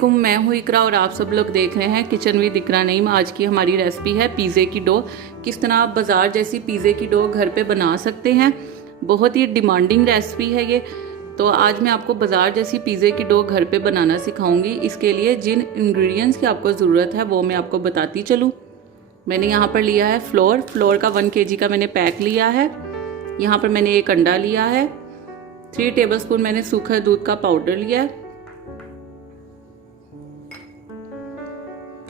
अस्सलामुअलैकुम, मैं हूँ इकरा और आप सब लोग देख रहे हैं किचन विद इकरा नईम। आज की हमारी रेसिपी है पिज़्ज़े की डो। किस तरह आप बाज़ार जैसी पिज़्ज़े की डो घर पे बना सकते हैं। बहुत ही डिमांडिंग रेसिपी है ये। तो आज मैं आपको बाज़ार जैसी पिज़्ज़े की डो घर पे बनाना सिखाऊंगी। इसके लिए जिन इंग्रेडिएंट्स की आपको ज़रूरत है वो मैं आपको बताती चलूँ। मैंने यहाँ पर लिया है फ्लोर का 1 kg का मैंने पैक लिया है। यहाँ पर मैंने 1 अंडा लिया है। 3 टेबलस्पून मैंने सूखा दूध का पाउडर लिया है।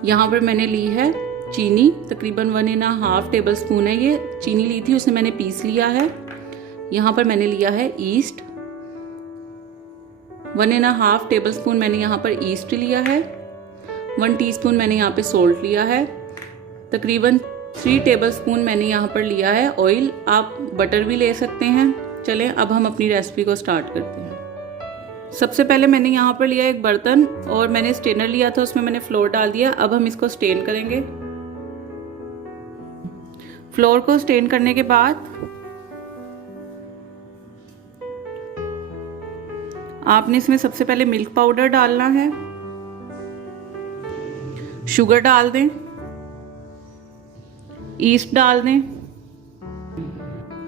यहाँ पर मैंने ली है चीनी, तकरीबन 1.5 टेबलस्पून है ये चीनी ली थी, उसे मैंने पीस लिया है। यहाँ पर मैंने लिया है ईस्ट, 1.5 टेबलस्पून मैंने यहाँ पर ईस्ट लिया है। 1 टीस्पून मैंने यहाँ पे सोल्ट लिया है। तकरीबन 3 टेबलस्पून मैंने यहाँ पर लिया है ऑयल, आप बटर भी ले सकते हैं। चलें अब हम अपनी रेसिपी को स्टार्ट करते हैं। सबसे पहले मैंने यहाँ पर लिया एक बर्तन और मैंने स्टेनर लिया था, उसमें मैंने फ्लोर डाल दिया। अब हम इसको स्टेन करेंगे। फ्लोर को स्टेन करने के बाद आपने इसमें सबसे पहले मिल्क पाउडर डालना है, शुगर डाल दें, ईस्ट डाल दें।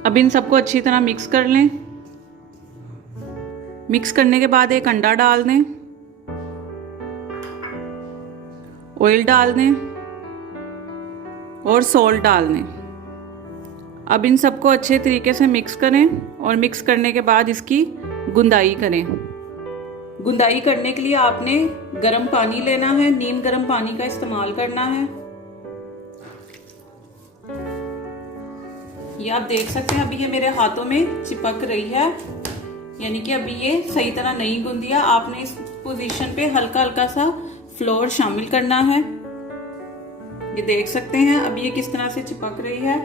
अब इन सबको अच्छी तरह मिक्स कर लें। मिक्स करने के बाद एक अंडा डाल दें, ऑयल डाल दें और सॉल्ट डाल दें। अब इन सबको अच्छे तरीके से मिक्स करें और मिक्स करने के बाद इसकी गुंदाई करें। गुंदाई करने के लिए आपने गर्म पानी लेना है, नीम गर्म पानी का इस्तेमाल करना है। ये आप देख सकते हैं अभी ये मेरे हाथों में चिपक रही है, यानी कि अभी ये सही तरह नहीं गूंदी है। आपने इस पोजीशन पे हल्का हल्का सा फ्लोर शामिल करना है। ये देख सकते हैं अभी ये किस तरह से चिपक रही है।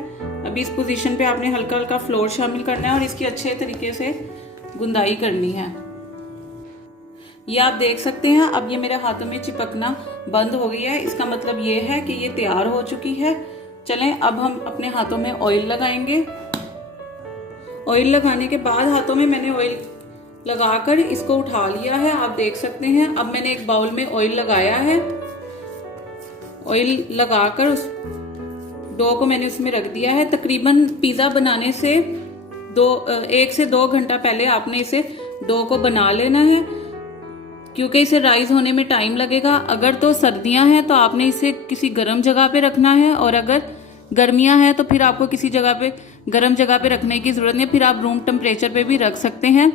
अभी इस पोजीशन पे आपने हल्का हल्का फ्लोर शामिल करना है और इसकी अच्छे तरीके से गुंदाई करनी है। ये आप देख सकते हैं अब ये मेरे हाथों में चिपकना बंद हो गई है। इसका मतलब ये है कि ये तैयार हो चुकी है। चलें अब हम अपने हाथों में ऑयल लगाएंगे। ऑयल लगाने के बाद हाथों में मैंने ऑयल लगाकर इसको उठा लिया है, आप देख सकते हैं। अब मैंने एक बाउल में ऑयल लगाया है। ऑयल लगाकर उस डो को मैंने उसमें रख दिया है। तकरीबन पिज़्ज़ा बनाने से 1 से 2 घंटा पहले आपने इसे डो को बना लेना है, क्योंकि इसे राइज होने में टाइम लगेगा। अगर तो सर्दियां हैं तो आपने इसे किसी गर्म जगह पे रखना है, और अगर गर्मियां हैं तो फिर आपको किसी जगह पे गर्म जगह पे रखने की जरूरत नहीं, फिर आप रूम टेम्परेचर पे भी रख सकते हैं।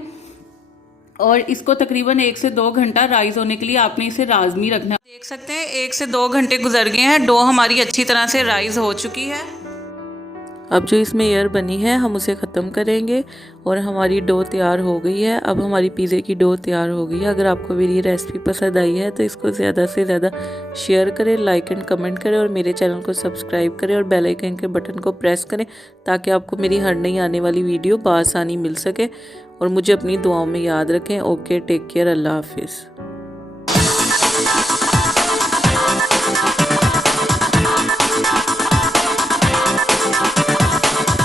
और इसको तकरीबन 1 से 2 घंटा राइज होने के लिए आपने इसे लाजमी रखना है। देख सकते हैं 1 से 2 घंटे गुजर गए हैं, डो हमारी अच्छी तरह से राइज हो चुकी है। अब जो इसमें एयर बनी है हम उसे ख़त्म करेंगे और हमारी डो तैयार हो गई है। अब हमारी पिज़्ज़े की डो तैयार हो गई है। अगर आपको मेरी रेसिपी पसंद आई है तो इसको ज़्यादा से ज़्यादा शेयर करें, लाइक एंड कमेंट करें और मेरे चैनल को सब्सक्राइब करें और बेल आइकन के बटन को प्रेस करें, ताकि आपको मेरी हर नई आने वाली वीडियो बआसानी मिल सके। और मुझे अपनी दुआओं में याद रखें। ओके, टेक केयर, अल्लाह हाफिज़।